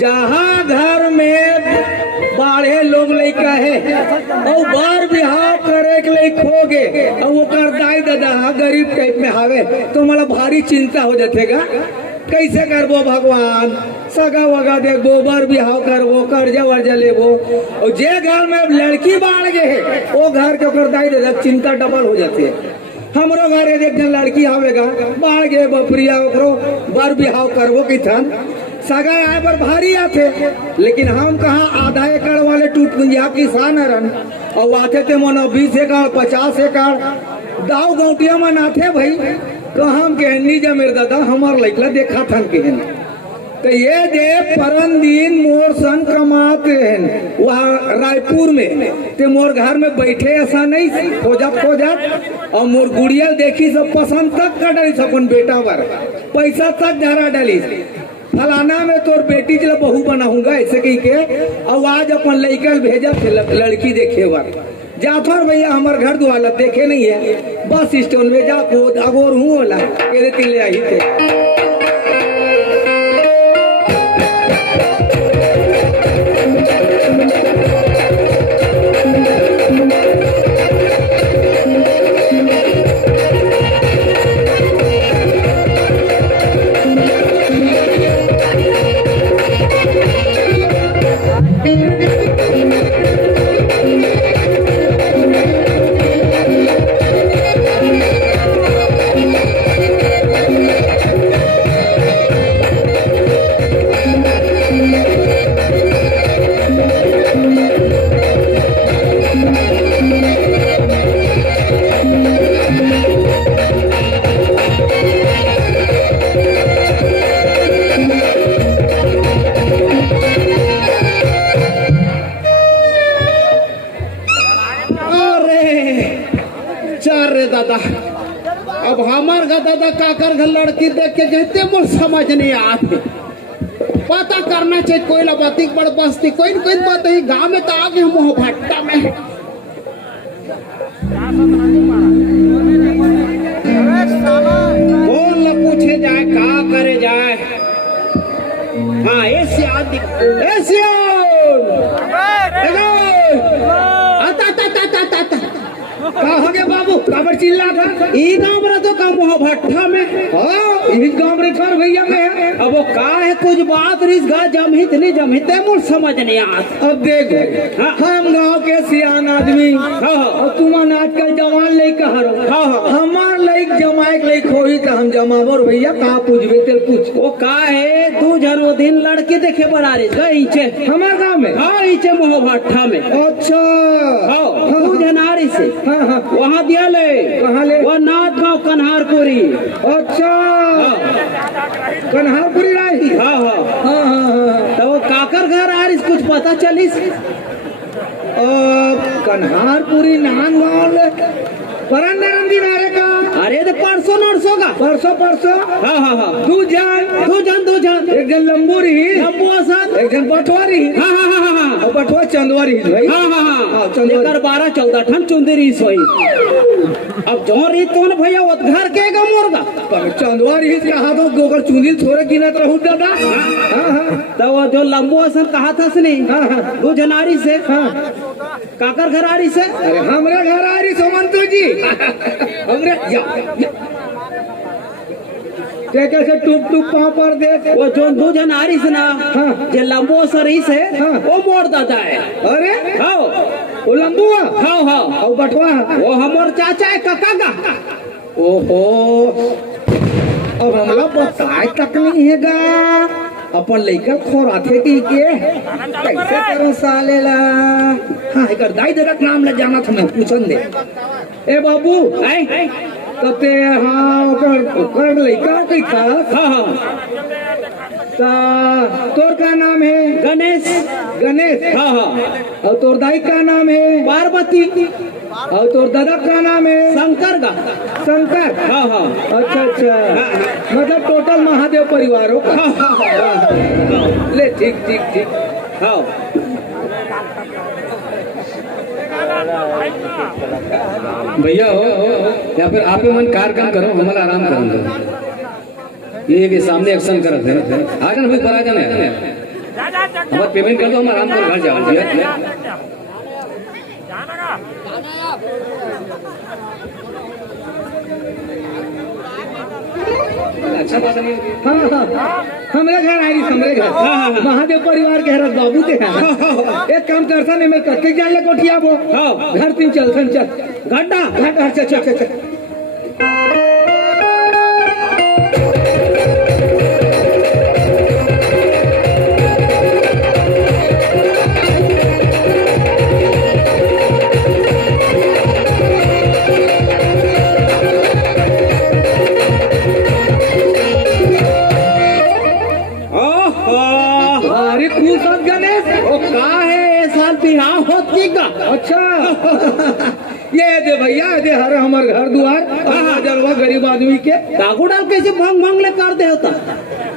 जहाँ घर में बाढ़े लोग लड़का है और बार बिहाव करे के लिए खोगे और वो कर दाई दादा गरीब टाइप में हावे तो मला भारी चिंता हो जातेगा। कैसे करबो भगवान, सगा वगा देखबो, बार बिहाव करबो, कर्जा वर्जा लेबो, और जे घर में लड़की बाढ़ गए वो घर के ओकर दाई दादा चिंता डबल हो जाती है। हमरो घर एक जन लड़की आवेगा बाढ़ गए बपरिया ओकरो बार बिहाव करबो किथन सगा आए पर भारी आते, लेकिन हम कहा आधा एकड़ वाले टूट पुंजिया किसान हरन और आते थे मनो 20 एकड़ 50 एकड़ दाव गौटिया मन आते भाई, तो हम कहनी जब मेरे दादा हमार लड़का देखा था कहन तो ये दे परन दिन मोर सन कमाते हैं वहाँ रायपुर में, ते मोर घर में बैठे ऐसा नहीं खोजत और मोर गुड़िया देखी सब पसंद तक कर डाली अपन बेटा पर पैसा तक जरा डाली फलाना में तोर बेटी चला बहू बनाऊंगा ऐसे कही के और आज अपन लड़का भेजा लड़की देखे बार जाफर भैया हमार घर द्वाला देखे नहीं है, बस स्टैंड में जा अगोर हूँ होला के तिले आई थे। अब हमार का दादा काकर घर लड़की देख के कहते मुझ समझ नहीं आते, पता करना चाहिए कोई लबाती बड़ बस्ती कोई न कोई बात ही गांव में तो आगे मोह भट्टा में बोल न पूछे जाए का करे जाए। हाँ ऐसे आदि ऐसे कहोगे बाबू काबर चिल्ला था ई गांव में तो काम हो भट्ठा में हां इस गांव में कर भैया में अब वो का है कुछ बात रिस गा जमहित नहीं जमहित मुझ समझ नहीं आता। अब देख हम गांव के सियान आदमी और तुम आजकल जवान लई कह हमार लई जमाए लई खोई तो हम जमावर भैया का पूछबे तेल पूछ वो का है तू जनो दिन लड़के देखे बड़ा रे गई छे हमार गांव में हां इचे मोह भट्ठा में। अच्छा हां तू जनारी से वहाँ दिया ले कहाँ ले वो नाथ गाँव कन्हारपुरी। अच्छा कन्हारपुरी आई हाँ हाँ हाँ हाँ तो वो काकर घर आ रही कुछ पता चलिस कन्हारपुरी नान गाँव ले परन नरंदी नारे का अरे तो परसों नरसों का परसों हाँ हाँ हाँ दो जन एक जन लंबूरी लंबुआसन एक जन पटवारी हाँ हाँ हाँ हाँ और पटवा चंदवारी भाई हाँ हाँ हाँ चंदवारी 12-14 ठन चुंदरी सोई। अब जो री तो न भैया वो घर के गा मोरगा चंदवारी कहा तो गोगर चुंदी थोड़े गिनत रहूं दादा हाँ हाँ तो वो जो लंबुआसन कहा था से नहीं हाँ हाँ दो जनारी से हाँ काकर घर आ रही से अरे हमरे घर आ रही सोमंतु जी हमरे कैसे टूप पाँव पर दे वो जो दो जन आ रही से ना हाँ जे लंबो सरी से हाँ वो मोड़ दादा है। अरे हाँ वो लंबुआ हाँ हाँ और बटवा वो हमार चाचा है काका का। ओहो अब हमला बताए तक नहीं हैगा अपन लइका खोराथे की के कैसे करो सालेला हाँ एकर दाई दादा नाम ले जाना था मैं पूछन दे ए बाबू आई तते हाँ ओकर लइका कई था हाँ हाँ तोर का नाम है? गणेश। गणेश। हाँ हाँ। और तोर दाई का नाम है? पार्वती। और तोर दादा का नाम है? शंकर का। शंकर। हाँ हाँ। अच्छा अच्छा, मतलब टोटल महादेव परिवारों का। ले ठीक ठीक ठीक। हाँ भैया हो या फिर आप ही मन कार्यक्रम करो, हमारा आराम करो। ये के सामने एक्शन करत है आ जाना भाई, पर आ जाना हमारा पेमेंट कर दो, हम आराम कर घर जाओ भैया। अच्छा बात नहीं। हाँ हाँ, हमारे घर आई हमरे घर। हाँ, हाँ। महादेव परिवार के हरत बाबू ते हैं। एक काम करता नहीं, मैं कत्ते जान ले कोठिया वो। हाँ। घर तीन चल सन चल। घंटा। घाट चल चल चल चल। अरे तू सब गणेश। ओ का है साल बिहार होती का। अच्छा ये दे भैया, दे हर हमार घर द्वार। जरवा गरीब आदमी के दागू डाल कैसे भांग भांग ले कर दे होता।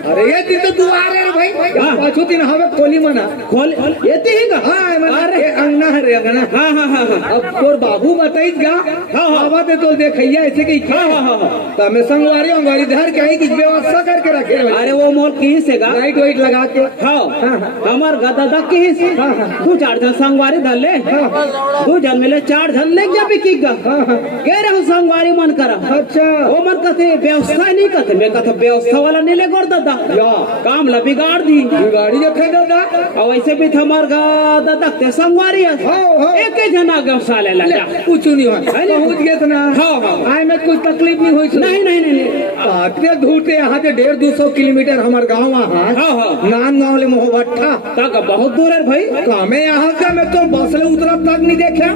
अरे ये दिन तो दुआर है भाई। पाछू दिन हवे खोली मना खोल ये ही का। हाँ अरे अंगना है रे अंगना। हाँ हाँ हाँ हाँ। अब तोर बाबू बताइस गा। हाँ, हाँ। बाबा ते तो देखैया ऐसे कही। हाँ हाँ हाँ हाँ। तो मैं संगवारी अंगवारी धर के आई कि व्यवस्था करके रखे भाई। अरे वो मोल की से गा। लाइट वाइट लगा के। हाँ हाँ, हाँ। हमार गदा की से। हाँ, हाँ। दो चार जन संगवारी धर ले। हाँ। दो जन मिले चार जन ले जा भी की गा। हाँ, हाँ। कह रहे हो संगवारी मन करा। अच्छा वो मन कहते व्यवस्था नहीं करते, मैं कहता व्यवस्था वाला नहीं ले गोर दादा या काम ला बिगाड़ दी। गाड़ी रखे दादा। और वैसे भी हमार दादा ते संगवारी है। हाँ। एक ही जना गौशाले ला जा। कुछ नहीं हुआ, पहुंच गए ना। हाँ, हाँ। आए में कोई तकलीफ नहीं हुई। नहीं नहीं नहीं नहीं। आते धूटे यहाँ से 150-200 किलोमीटर हमारे गाँव वहाँ। हाँ हाँ। नान गाँव ले मोहभट्टा तक बहुत दूर है भाई। कामे यहाँ का मैं तो बस ले उतरा तक नहीं देखा।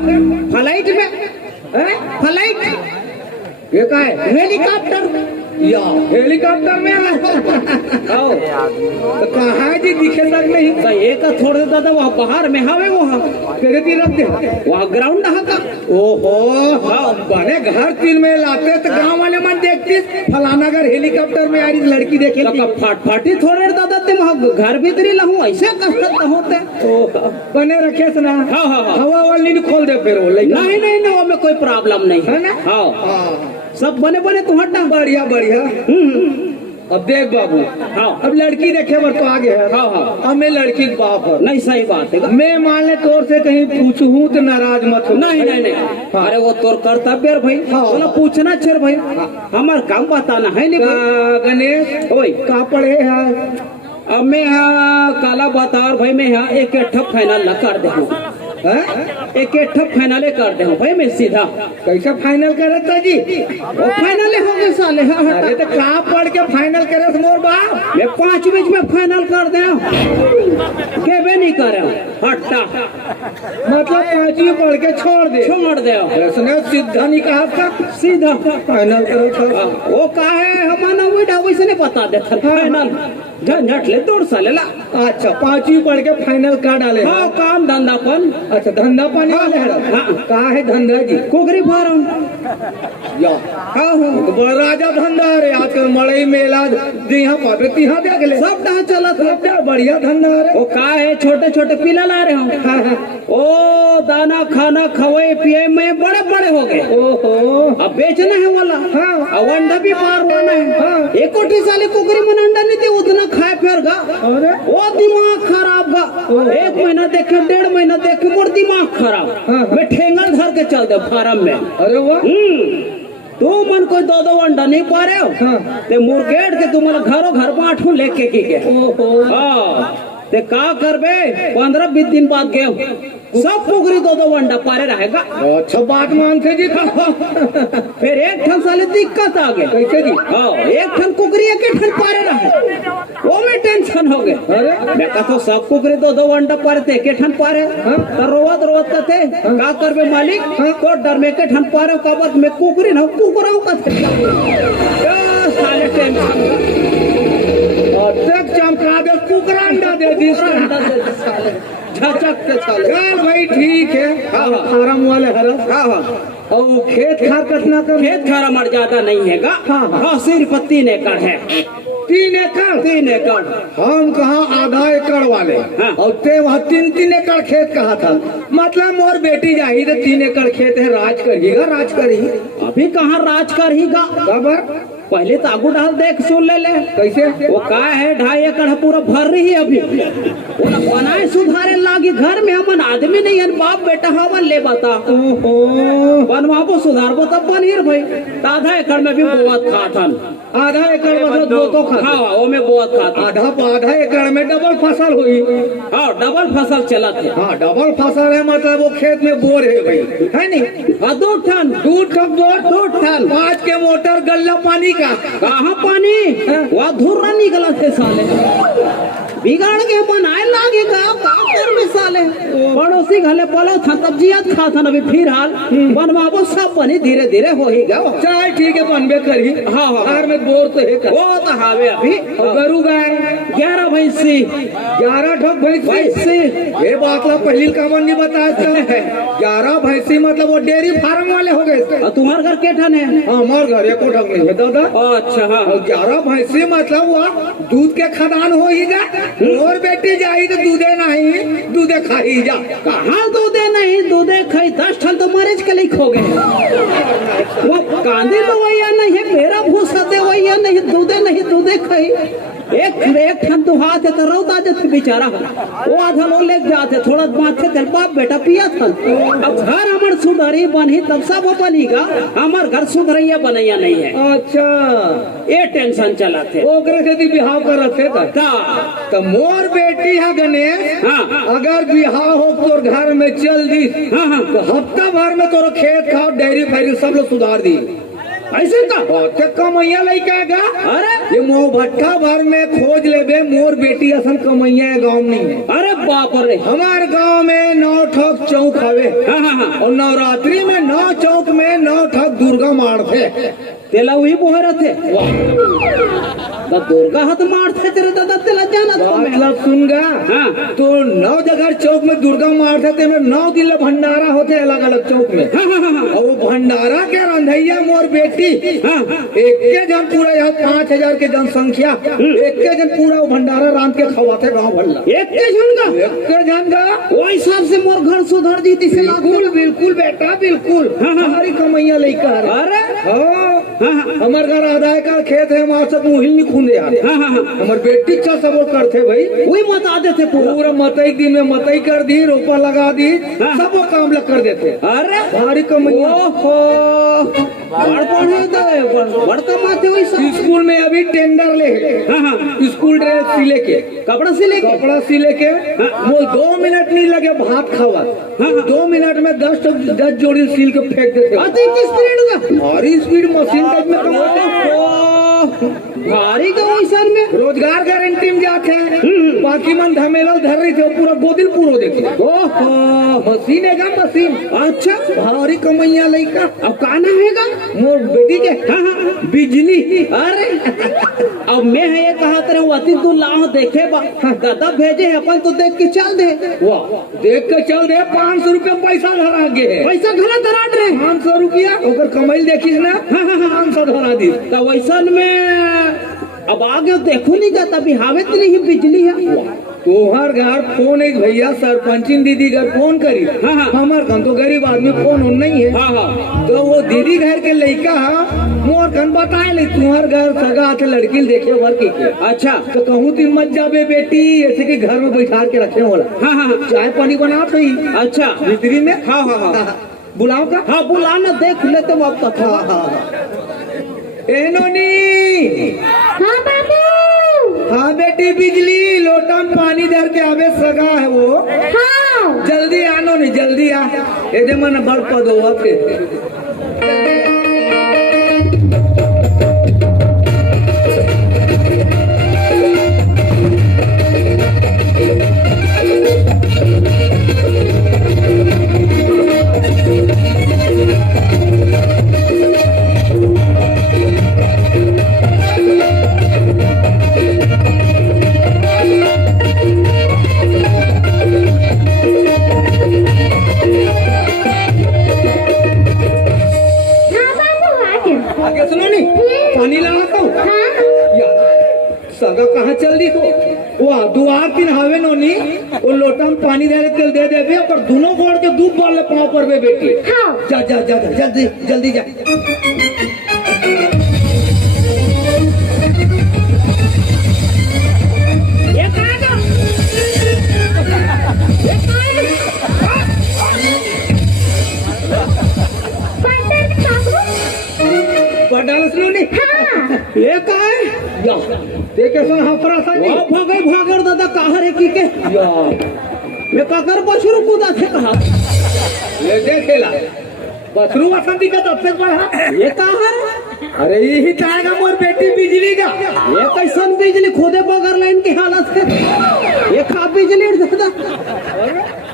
फ्लाइट में फ्लाइट ये का है? हेलीकॉप्टर या हेलीकॉप्टर में आओ तो कहाँ है जी, दिखे तक नहीं। तो एक थोड़े दादा वहाँ बाहर में हवे वहाँ तेरे तीन रख दे वहाँ ग्राउंड है का। ओहो बने घर तीन में लाते तो गांव वाले मन देखते फलाना घर हेलीकॉप्टर में आ रही लड़की देखे। तो फाटी थोड़े दादा ते वहाँ घर भीतरी लहू ऐसे कष्ट होते। बने रखे ना। हाँ हाँ हाँ। हवा वाली नहीं खोल दे फिर वो नहीं नहीं नहीं, वो में कोई प्रॉब्लम नहीं है ना। हाँ सब बने बने तो हटना। बढ़िया बढ़िया। अब देख बाबू, हाँ अब लड़की देखे बर तो आगे है। हाँ हाँ। अब मैं लड़की के बाप है। नहीं सही बात है। मैं मान ले तोर से कहीं पूछूं तो नाराज मत हो। नहीं नहीं नहीं। अरे वो तोर कर्तव्य है भाई। हाँ। बोला पूछना छे भाई। हमार काम बताना है नहीं भाई। गणेश ओए का पढ़े है? अब मैं यहाँ काला बता भाई, मैं यहाँ एक ठप फाइनल कर दे एक ठप फाइनल कर दे भाई। मैं सीधा कैसे फाइनल करे था जी? वो फाइनल हो गए साले। हाँ अरे तो का पढ़ के फाइनल करे थे मोर बाप? मैं 5 बीच में फाइनल कर दे के भी नहीं करे हटता। मतलब 5वीं पढ़ के छोड़ दे। छोड़ दे इसने सीधा नहीं कहा था सीधा फाइनल करे था। वो का है हमारा विडा वैसे नहीं बता देता फाइनल झंझट ले दूर साले ला। अच्छा 5वीं पढ़ के फाइनल कर डाले। हाँ काम धंधापन। अच्छा धंधा पानी वाले है। हाँ। कहा है धंधा जी? कुकरी फार्म। या हाँ हाँ तो बड़ा राजा धंधा रे। आजकल मड़ई मेला यहाँ पावे तिहा देख ले। सब कहाँ चला था। सब बढ़िया धंधा रे। वो का है छोटे छोटे पिला ला रहे हो। हाँ हाँ। ओ दाना खाना खवाए पिए में बड़े बड़े हो गए। ओहो अब बेचना है वाला। हाँ। अब अंडा भी पार होना है। हाँ। एक कोठी साले कुकरी मन अंडा नहीं थे उतना खाए फिर गा। अरे वो दिमाग खराब गा। 1 महीना देखे 1.5 महीना देखे मोर दिमाग खराब। हाँ। मैं ठेंगा धर के चल दे फार्म में। अरे वाह। तू मन कोई 2 अंडा नहीं पा रहे हो। हाँ। ते मुर्गेट के तुम घरों घर बांटू लेके की के। ओहो हाँ ते का करबे 15-20 दिन बाद गए सब कुकरी 2 अंडा पारे रहेगा। अच्छा बात मानते जी। फिर एक ठन साले दिक्कत आ गए। कैसे जी? हाँ एक ठन कुकरी एक ठन पारे रहे वो में टेंशन हो गए। अरे मैं कहता सब कुकरी 2 अंडा पारे थे के ठन पारे। तो रोवत रोवत कहते का करबे मालिक तो डर में के ठन पारे कबर में कुकरी ना कुकराऊ कहते साले टेंशन। देख धमका दे, कुकरा अंडा दे दी, झचक के चले। चल भाई ठीक है। हाँ। फार्म वाले हरस हाँ हाँ और खेत खार कितना कर? खेत खारा मर ज्यादा नहीं है गा। हाँ, हाँ। हाँ सिर्फ 3 एकड़ है। 3 एकड़? 3 एकड़। हम कहा आधा एकड़ वाले, हाँ। और ते वहाँ 3-3 एकड़ खेत कहा था। मतलब मोर बेटी जाही तो 3 एकड़ खेत है, राज करिएगा, राज करी। अभी कहाँ राज कर ही गा। खबर पहले तो आगू डाल देख सुन ले ले। कैसे? वो का है 2.5 एकड़ पूरा भर रही है अभी। वो ना बनाए सुधारे लागी घर में हमन आदमी नहीं है, बाप बेटा हवन ले बता। ओहो, बनवाबो सुधारबो तब बनिर भाई। तो आधा एकड़ में भी बोअत खाथन। आधा एकड़ मतलब दो तो खा। हाँ वो में बोअत खाथन। आधा एकड़ में डबल फसल हुई। हाँ डबल फसल चलत है। हाँ डबल फसल है, मतलब वो खेत में बोर है भाई, है नहीं? हाँ 2 टन 2 टन बोर, 2 टन 5 के मोटर गल्ला पानी का। कहाँ पानी वहाँ धुर्रा निकला थे साले। बिगाड़ के बनाए लागेगा का कर में साले। पड़ोसी घले पलो था तब जियत खा था अभी फिर हाल बनवाबो सब बनी धीरे धीरे हो ही गा। चाहे ठीक है, बनबे करी। हाँ हाँ घर में बोर तो है कर। वो तो हावे अभी। और गरु गाय 11 भैंसी 11 ठोक भैंसी। ये बात ला पहली कामन नहीं बताया था। 11 भैंसी मतलब वो डेयरी फार्म वाले हो गए। और तुम्हारे घर के ठन है? हमारे घर एको ठोक नहीं है दादा। अच्छा हाँ और 11 भैंसी मतलब वो दूध के खदान हो ही जा। और बेटी जाई तो दूधे नहीं, दूधे खा ही जा। कहाँ दूधे नहीं दूधे खाई 10 ठन तो मरीज के लिए खो गए। वो कांदी तो वही नहीं है, मेरा भूसा दे वही नहीं, दूधे नहीं दूधे खाई। एक ठन दुहात है तो रौदा जाते बेचारा। वो आधा लो ले जाते थोड़ा माथे तेल बाप बेटा पिया था। अब घर हमार सुधरी बनी तब सब बनीगा। हमार घर सुधरैया बनैया नहीं है। अच्छा, ये टेंशन चला थे। ओकरे से बिहाव करत है तो मोर बेटी है गणेश। हाँ अगर बिहाव हो तोर घर में चल दी हाँ हाँ तो हफ्ता भर में तोर खेत खाओ डेयरी फैरी सब लोग सुधार दी। ऐसे का बहुते कमैया लइका गा। अरे ये मोह भट्टा भर में खोज लेबे, मोर बेटी असन कमैया गाँव में नहीं है। अरे बाप रे। हमार गांव में 9 ठोक चौक हवे। हाँ हाँ हाँ और नवरात्रि में 9 चौक में 9 ठोक दुर्गा मार थे। तेला वही बोहरा थे। तो दुर्गा हाथ मार थे तेरे दादा तेला जाना था मैं। मतलब सुनगा हाँ तो 9 जगह चौक में दुर्गा मार थे, में 9 दिन भंडारा होते अलग अलग चौक में। हाँ हाँ हाँ और वो भंडारा के रंधैया मोर बेटी हाँ एक के जन पूरा यहाँ 5000 के जनसंख्या एक के जन पूरा वो भंडारा रांध के खवाते गाँव भल्ला। एक के झंडा एक के जन का वो हिसाब से मोर घर सुधर जीती से बिल्कुल बिल्कुल बेटा बिल्कुल। हाँ, हाँ। हमारी कमैया लइका है। अरे हाँ, हाँ हाँ हमार घर आधा एकड़ खेत है, वहाँ सब मुहिल नहीं खूंदे यार। हाँ हाँ हाँ हमार बेटी अच्छा सब वो करते भाई। वही मत आते थे पूरा। पूरा मतई दिन में मतई कर दी, रोपा लगा दी, हाँ। सब वो काम लग कर देते। अरे हमारी कमैया ओहो बड़ पढ़े तो बड़ कमाते वही सब। स्कूल में अभी टेंडर ले हाँ हाँ स्कूल ड्रेस सिले के, कपड़ा सिले के। कपड़ा सिले के वो 2 मिनट नहीं लगे भात खावा। हाँ। 2 मिनट में 10 जोड़ी सिल के फेंक देते। अति किस स्पीड का भारी स्पीड मशीन टाइप में कमाते। भारी का वैसन में रोजगार गारंटी में जाते हैं। बाकी मन धमेलल धर रही थे, पूरा गोदिल पूरो देखे। ओहो मशीन है का मशीन। अच्छा भारी कमैया लइका। अब काना हैगा मोर बेटी के हाँ हाँ बिजली। अरे अब मैं है ये कहा तेरे वती तू लाह देखे बा दादा भेजे है अपन तो देख के चल दे। वाह देख के चल दे। 500 रुपया पैसा धरा गे है। पैसा घना धराट रहे 500 रुपया ओकर कमाई देखिस ना। 500 धरा दी। तो वैसन में अब आगे देखो नहीं का तभी हावे तो नहीं बिजली है। तोहर घर फोन एक भैया सरपंचिन दीदी घर फोन करी। हाँ, हाँ। हमार घर तो गरीब आदमी फोन उन नहीं है। हाँ हाँ तो वो दीदी घर के लड़का मोर कन बताए ले तुम्हार घर सगा थे लड़की देखे भर के। अच्छा तो कहूँ तीन मत जाबे बेटी, ऐसे कि घर में बैठा के रखे होला। हाँ हाँ चाय पानी बना तो ही अच्छा भीतरी में। हाँ हाँ हाँ बुलाओ का। हाँ बुलाना देख ले तो अब तक। हाँ हाँ ए नोनी। हाँ बाबू। हाँ बेटी बिजली लोटा में पानी धर के आवे सगा है वो। हाँ जल्दी आनो नहीं जल्दी आ। एदे मन बड़ पद हो के। पानी लाता हूँ हाँ सगा कहाँ चल दी तो वो दुआर तीन हावे नोनी वो लोटा में पानी दे तेल दे दे और दोनों गोड़ के दूध बाल पाँव पर बे बेटी हाँ जा जा जा जा, जल्दी जल्दी जा डालस नोनी ये का है या ते कैसन हफरा था ओ भागे भागे दादा कहाँ रे की के या मैं काकर बछरू कूदा थे कहा ये देखेला बसरू वसंती का तब तक बढ़ा ये कहाँ है अरे यही चाहेगा मोर बेटी बिजली का ये कैसन बिजली खुदे बगर लाइन की हालत है ये खा बिजली दादा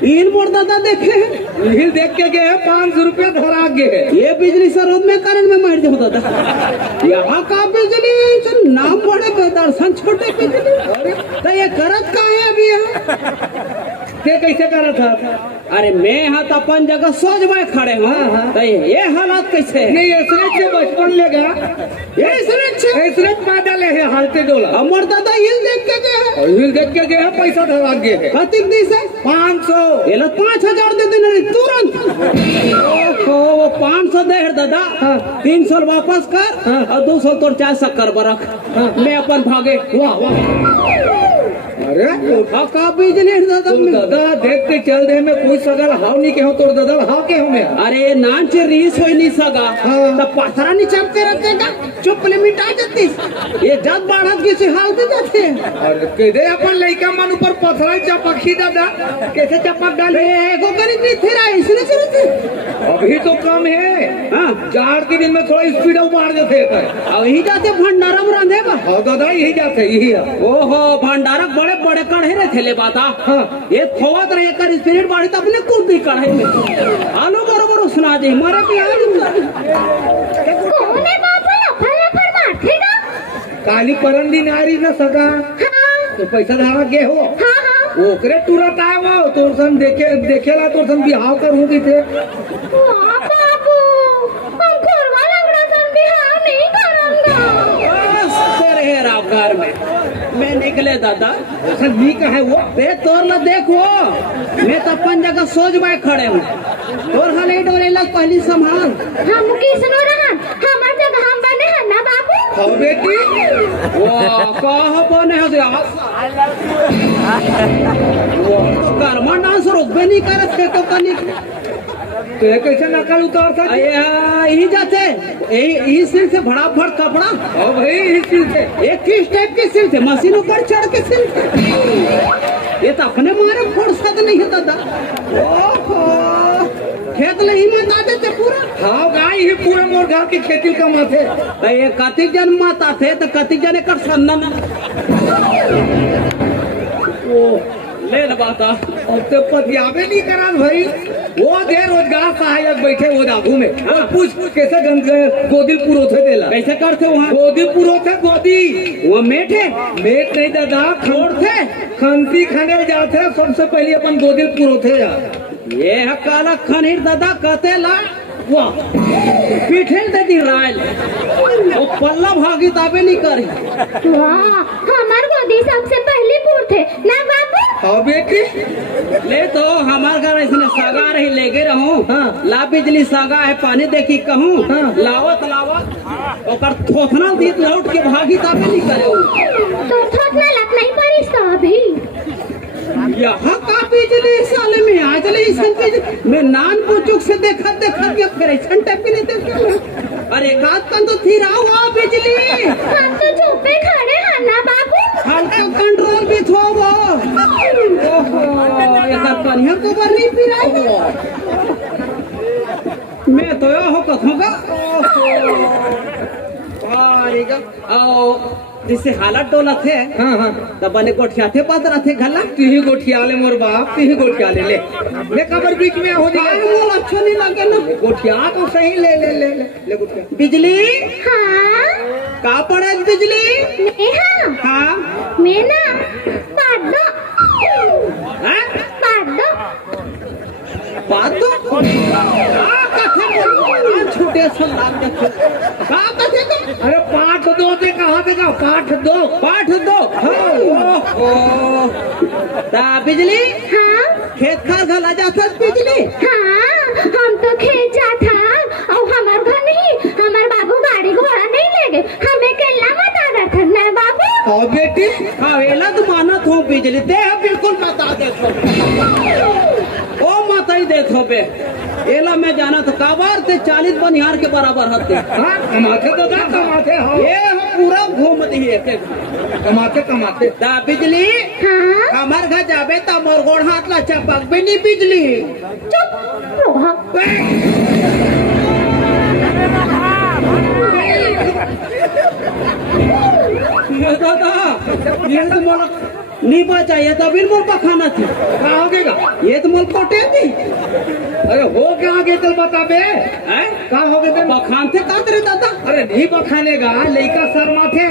इन मोर दादा देखे हिल देख के गए 500 रुपया धरा गए ये बिजली सरोद में करंट में मार दो दादा यहाँ का बिजली नाम बड़े बेदर्शन छोटे बिजली तो ये करत का है अभी यहाँ ते कैसे करा था अरे मैं यहाँ तो अपन जगह सोच में खड़े हूँ तो ये हालात कैसे है नहीं ऐसे से बचपन लेगा ये सुरक्षा ऐसे पैदल है हालते डोला अमर दादा हिल देख के गए और हिल देख के गए पैसा धरा गए है कतिक दी से 500 ये लोग 5000 दे देने तुरंत ओहो वो 500 दे दादा 300 वापस कर और 200 तो 4 शक्कर बरख मैं अपन भागे वाह वाह अरे का बिजली दादा तुम दादा देख के चल दे में कोई सगल हाव नहीं के हो तोर दादा हाव के हो में अरे नाच रीस हो नहीं सगा तो पथरा नहीं चपके रखेगा चुपले मिटा जाती ये जब बढ़त किसी हाल से जाते अरे के दे अपन लइका मन ऊपर पथरा चपकी दादा कैसे चपक डाले को करी नहीं थे इसने चलते अभी तो कम है हाँ 4 के दिन में थोड़ा स्पीड मार देते हैं अब यही जाते भंडारा में रांधे बा हाँ दादा यही जाते यही है ओहो भंडारक बड़े बड़े कढ़े रहे थे बाता हाँ। ये खोवत रहे कर स्पिरिट बाड़ी तो अपने कूद दी कढ़े में आलू बरोबर सुना दे मारे कौन है बाबा लफर लफर मारते ना काली परंदी नारी न सगा हाँ तो पैसा धारा के हो हाँ हाँ ओकरे तुरंत आए वो तोर सन देखेला तोर सन बिहाव कर हूँ थे वाह बाबू हम घरवा लगड़ा सन बिहार नहीं करूंगा बस तेरे रावकार में मैं निकले दादा ऐसा लीक है वो बे तोर ला देखो मैं तो अपन जगह सोच में खड़े हूँ तोर हले डोरे लग पहली संभाल हम किसनो रहन हमार जगह हम बने हैं ना बाबू हाँ बेटी वाह कहाँ बने हो यार तो कर्मा डांस रोकबे नहीं करत थे तो कनी तो ये कैसे नकल उतार था यही जाते यही सिल से फटाफट कपड़ा हाँ भाई इस चीज से एक किस टाइप के सिल थे मशीनों पर चढ़ के सिल थे ये तो अपने मारे फुर्सत नहीं है दादा ओहो खेत नहीं मत आते थे पूरा हाँ गाय ही पूरा मोर घर की खेती का माथे तो ये कतिक जन माता थे तो कतिक जन कर सन्नन ओ ले बाता अब तो पतियाबे नहीं करा भाई वो दे रोजगार सहायक बैठे वो दादू में और पूछ कैसे गोदी पुरो थे देला कैसे करते वहाँ गोदी पुरो थे गोदी वो मेट है मेट नहीं दादा छोड़ थे खंती खाने जाते सबसे पहले अपन गोदी पुरो थे यार ये है काला खनीर दादा कहते ला वाह पीठे दे दी रायल वो पल्ला भागी ताबे नहीं करी वाह हमार गोदी सबसे पहले पूर थे ना बाबू हाँ बेटी ले तो हमार घर इसने सागा रही लेके रहूं हाँ। ला बिजली सागा है पानी देखी कहूं हाँ। लावत लावत ओकर थोथना दी लौट के भागी ताबे नहीं करे तो थोड़ा लग नहीं पड़ी तो अभी यहाँ का बिजली साले में आज ले इस मैं नान पुचुक से देखा के फिर ऐसा टाइप नहीं देखा अरे कात कन तो थी राव आ बिजली हम तो चुपे खड़े हैं ना बाबू हल्का कंट्रोल भी थो वो ओहो एकर कन्या को बर नहीं पिराई मैं तो यो हो कथोगा आओ जिससे हालत डोला थे हाँ हाँ तब बने गोठिया थे पादरा थे घला तीही गोठिया ले मोर बाप तीही गोठिया ले कबर बीच में हो जाए वो अच्छा नहीं लगे ना गोठिया तो सही ले गोठिया बिजली हाँ का पड़ा बिजली नेहा हाँ मैं ना पादो हाँ? पादो बात तो छूटे सुन लाग देखो का कथे का अरे 5 ओ ता बिजली हाँ खेत खार घला जाता बिजली हाँ हम तो खेत जाता और हमार घर नहीं हमार बाबू गाड़ी घोड़ा नहीं ले गए हमें केला मत आगा था ना बाबू हाँ बेटी खावेला तो मानत हो बिजली ते बिल्कुल बता देखो ओ मत ही देखो बे एला मैं जाना तो काबार ते 40 बनिहार के बराबर हते हाँ कमाते दादा कमाते हाँ ये हम पूरा घूम दिए थे कमाते कमाते ता बिजली हाँ हमार घर जाबे ता मोर गोड़ हाथ ला चपक भी नहीं बिजली चुप रहो ये दादा ये तो मोला नहीं बचाइए तभी मोर पखाना थी कहाँ हो गएगा ये तो मोल कोटे थी अरे हो क्या आगे चल बता बे हैं कहाँ हो गए पखान थे का तेरे दादा अरे नहीं बखानेगा लड़का शर्मा थे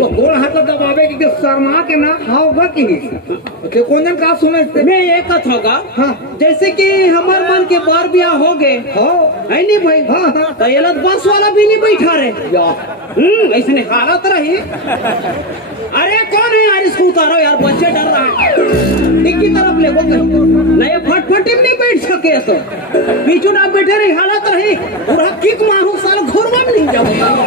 वो गोड़ हाथ दबावे कि शर्मा के ना होगा कि नहीं कौन जन का सुने मैं ये कथ होगा हाँ जैसे कि हमार मन के बार ब्याह हो गए हाँ है नहीं भाई हाँ हाँ तो ये लोग बस वाला भी नहीं बैठा रहे या ऐसे हालत रही अरे कौन है यार इसको उतारो यार बच्चे डर रहा है डिक्की तरफ ले वो नहीं फटफटी में नहीं बैठ सके तो पीछू ना बैठे रही हालत रही पूरा किक मारू साल घोर में नहीं जाओ